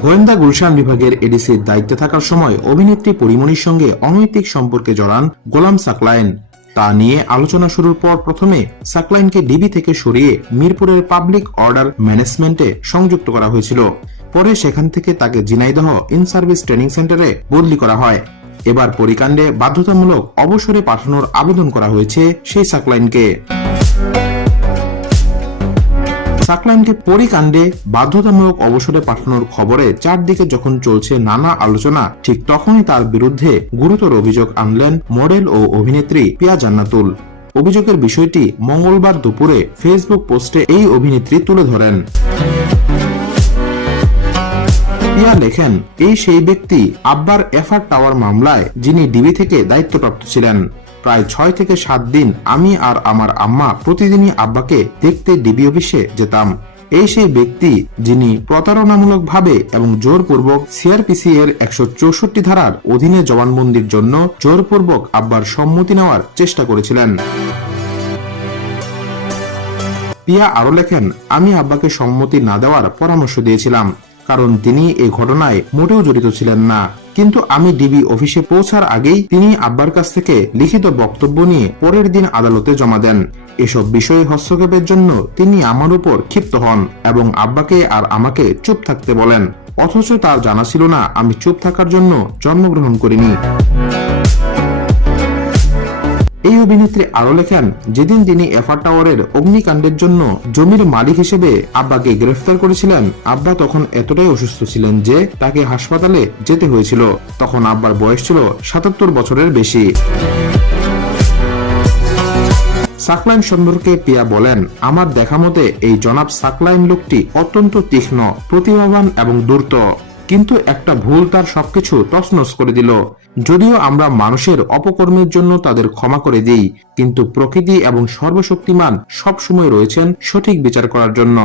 গোয়েন্দা গুলশান বিভাগের এডিসির দায়িত্বে থাকার সময় অভিনেত্রী পরিমণির সঙ্গে অনৈতিক সম্পর্কে জড়ান গোলাম সাকলাইন। তা নিয়ে আলোচনা শুরুর পর প্রথমে সাকলাইনকে ডিবি থেকে সরিয়ে মিরপুরের পাবলিক অর্ডার ম্যানেজমেন্টে সংযুক্ত করা হয়েছিল। পরে সেখান থেকে তাকে জিনাইদহ ইন সার্ভিস ট্রেনিং সেন্টারে বদলি করা হয়। এবার পরিকাণ্ডে বাধ্যতামূলক অবসরে পাঠানোর আবেদন করা হয়েছে সেই সাকলাইনকে। সাকলাইনকে পরিকাণ্ডে বাধ্যতামূলক অবসরে পাঠানোর খবরে চারদিকে যখন চলছে নানা আলোচনা, ঠিক তখনই তার বিরুদ্ধে গুরুতর অভিযোগ আনলেন মডেল ও অভিনেত্রী পিয়া জান্নাতুল। অভিযোগের বিষয়টি মঙ্গলবার দুপুরে ফেসবুক পোস্টে এই অভিনেত্রী তুলে ধরেন। পিয়া লেখেন, এই সেই ব্যক্তি আব্বার এফআর টাওয়ার মামলায় যিনি ডিবি থেকে দায়িত্বপ্রাপ্ত ছিলেন। প্রায় ছয় থেকে সাত দিন আমি আর আমার আম্মা প্রতিদিনই আব্বাকে দেখতে ডিবি অফিসে যেতাম। এই সেই ব্যক্তি যিনি প্রতারণামূলক ভাবে এবং জোরপূর্বক সিআরপিসি এর একশো চৌষট্টি ধারার অধীনে জবানবন্দির জন্য জোরপূর্বক আব্বার সম্মতি নেওয়ার চেষ্টা করেছিলেন। পিয়া আরও লেখেন, আমি আব্বাকে সম্মতি না দেওয়ার পরামর্শ দিয়েছিলাম। কারণ তিনি এই ঘটনায় মোটেও জড়িত ছিলেন না। কিন্তু আমি ডিবি অফিসে পৌঁছার আগেই তিনি আব্বার কাছ থেকে লিখিত বক্তব্য নিয়ে পরের দিন আদালতে জমা দেন। এসব বিষয়ে হস্তক্ষেপের জন্য তিনি আমার উপর ক্ষিপ্ত হন এবং আব্বাকে আর আমাকে চুপ থাকতে বলেন। অথচ তার জানা ছিল না, আমি চুপ থাকার জন্য জন্মগ্রহণ করিনি। এই অভিনেত্রী আরও লেখেন যেদিন তিনি এফআর টাওয়ারের অগ্নিকাণ্ডের জন্য জমির মালিক হিসেবে আব্বাকে গ্রেফতার করেছিলেন, আব্বা তখন এতটাই অসুস্থ ছিলেন যে তাকে হাসপাতালে যেতে হয়েছিল। তখন আব্বার বয়স ছিল সাতাত্তর বছরের বেশি। সাকলাইন সম্পর্কে পিয়া বলেন, আমার দেখা মতে এই জনাব সাকলাইন লোকটি অত্যন্ত তীক্ষ্ণ, প্রতিভাবান এবং দ্রুত। কিন্তু একটা ভুল তার সবকিছু তছনছ করে দিল। যদিও আমরা মানুষের অপকর্মের জন্য তাদের ক্ষমা করে দিই, কিন্তু প্রকৃতি এবং সর্বশক্তিমান সবসময় রয়েছেন সঠিক বিচার করার জন্য।